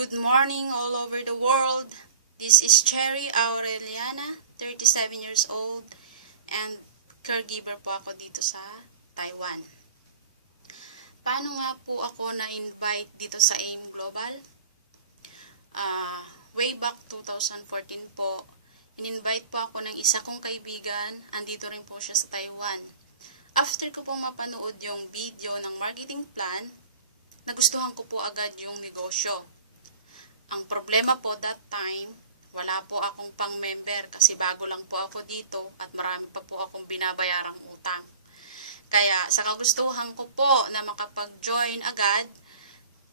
Good morning all over the world. This is Cherry Aureliana, 37 years old, and caregiver po ako dito sa Taiwan. Paano nga po ako na-invite dito sa AIM Global? Way back 2014 po, in-invite po ako ng isa kong kaibigan, andito rin po siya sa Taiwan. After ko pong mapanood yung video ng marketing plan, nagustuhan ko po agad yung negosyo. Ang problema po that time, wala po akong pang-member kasi bago lang po ako dito at marami pa po akong binabayarang utang. Kaya sa kagustuhan ko po na makapag-join agad,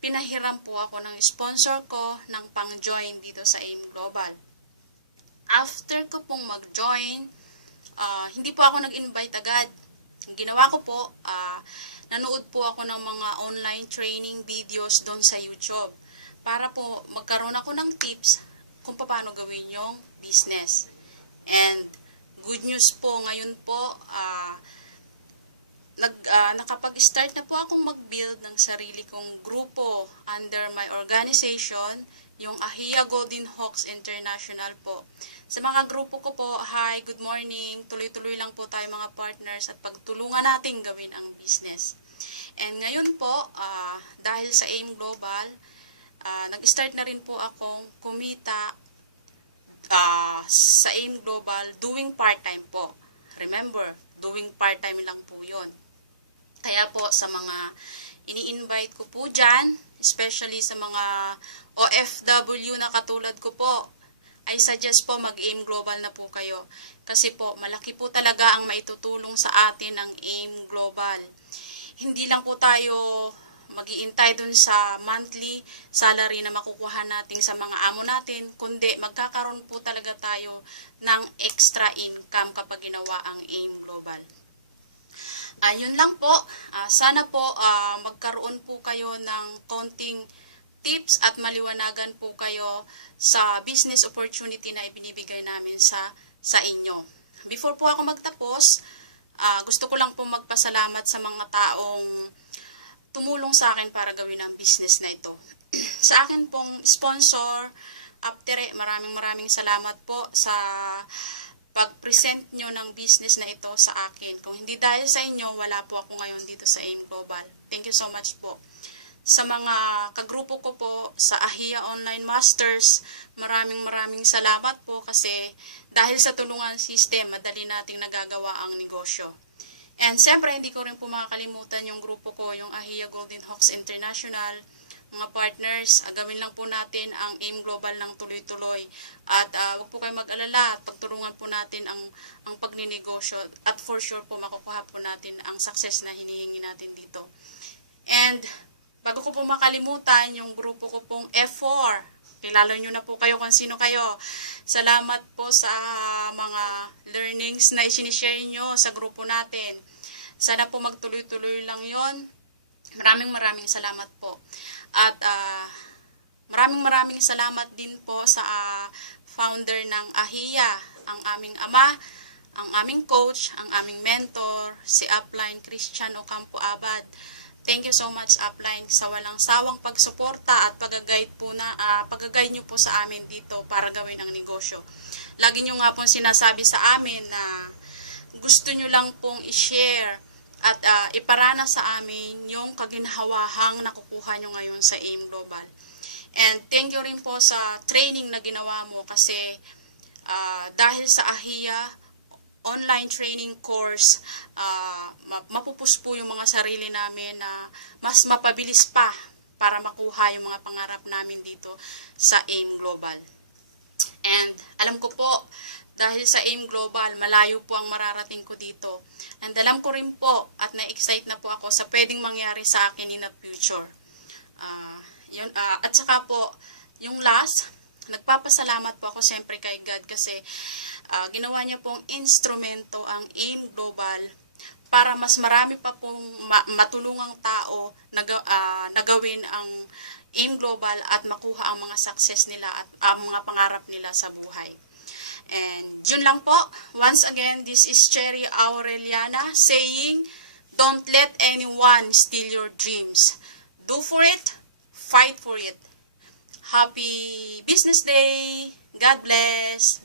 pinahiram po ako ng sponsor ko ng pang-join dito sa AIM Global. After ko pong mag-join, hindi po ako nag-invite agad. Ang ginawa ko po, nanood po ako ng mga online training videos doon sa YouTube para po magkaroon ako ng tips kung paano gawin yung business. And good news po, ngayon po, nakapag-start na po akong mag-build ng sarili kong grupo under my organization, yung Ahia Golden Hawks International po. Sa mga grupo ko po, hi, good morning, tuloy-tuloy lang po tayo mga partners at pagtulungan natin gawin ang business. And ngayon po, dahil sa AIM Global, nag-start na rin po akong kumita sa AIM Global doing part-time po. Remember, doing part-time lang po yun. Kaya po sa mga ini-invite ko po dyan, especially sa mga OFW na katulad ko po, I suggest po mag-AIM Global na po kayo. Kasi po, malaki po talaga ang maitutulong sa atin ng AIM Global. Hindi lang po tayo mag-iintay dun sa monthly salary na makukuha natin sa mga amo natin, kundi magkakaroon po talaga tayo ng extra income kapag ginawa ang AIM Global. Yun lang po. Sana po magkaroon po kayo ng konting tips at maliwanagan po kayo sa business opportunity na ibinibigay namin sa inyo. Before po ako magtapos, gusto ko lang po magpasalamat sa mga taong tumulong sa akin para gawin ang business na ito. Sa akin pong sponsor, Aptere, maraming salamat po sa pag-present nyo ng business na ito sa akin. Kung hindi dahil sa inyo, wala po ako ngayon dito sa AIM Global. Thank you so much po. Sa mga kagrupo ko po sa Ahia Online Masters, maraming salamat po kasi dahil sa tulungan system, madali nating nagagawa ang negosyo. And siyempre, hindi ko rin po makakalimutan yung grupo ko, yung Ahia Golden Hawks International. Mga partners, gawin lang po natin ang AIM Global ng tuloy-tuloy. At huwag po kayo mag-alala at pagtulungan po natin ang pagninegosyo. At for sure po, makukuha po natin ang success na hinihingi natin dito. And bago ko po makalimutan, yung grupo ko pong F4. Kilala nyo na po kayo kung sino kayo. Salamat po sa mga learnings na isinishare nyo sa grupo natin. Sana po magtuloy-tuloy lang yon. Maraming salamat po. At maraming salamat din po sa founder ng Ahia, ang aming ama, ang aming coach, ang aming mentor, si Upline Christian Ocampo Abad. Thank you so much, Upline, sa walang sawang pagsuporta at pag-guide nyo po sa amin dito para gawin ang negosyo. Lagi nyo nga pong sinasabi sa amin na gusto nyo lang pong i-share at iparana sa amin yung kaginhawahang nakukuha nyo ngayon sa AIM Global. And thank you rin po sa training na ginawa mo kasi dahil sa Ahia online training course, mapupus po yung mga sarili namin na mas mapabilis pa para makuha yung mga pangarap namin dito sa AIM Global. And alam ko po, dahil sa AIM Global, malayo po ang mararating ko dito. And alam ko rin po at na-excite na po ako sa pwedeng mangyari sa akin in the future. At saka po, yung last, nagpapasalamat po ako siyempre kay God kasi ginawa niya pong instrumento ang AIM Global para mas marami pa pong matulungang tao na gawin ang AIM Global at makuha ang mga success nila at ang mga pangarap nila sa buhay. And yun lang po. Once again, this is Cherry Aureliana saying, don't let anyone steal your dreams. Do for it, fight for it. Happy Business Day! God bless!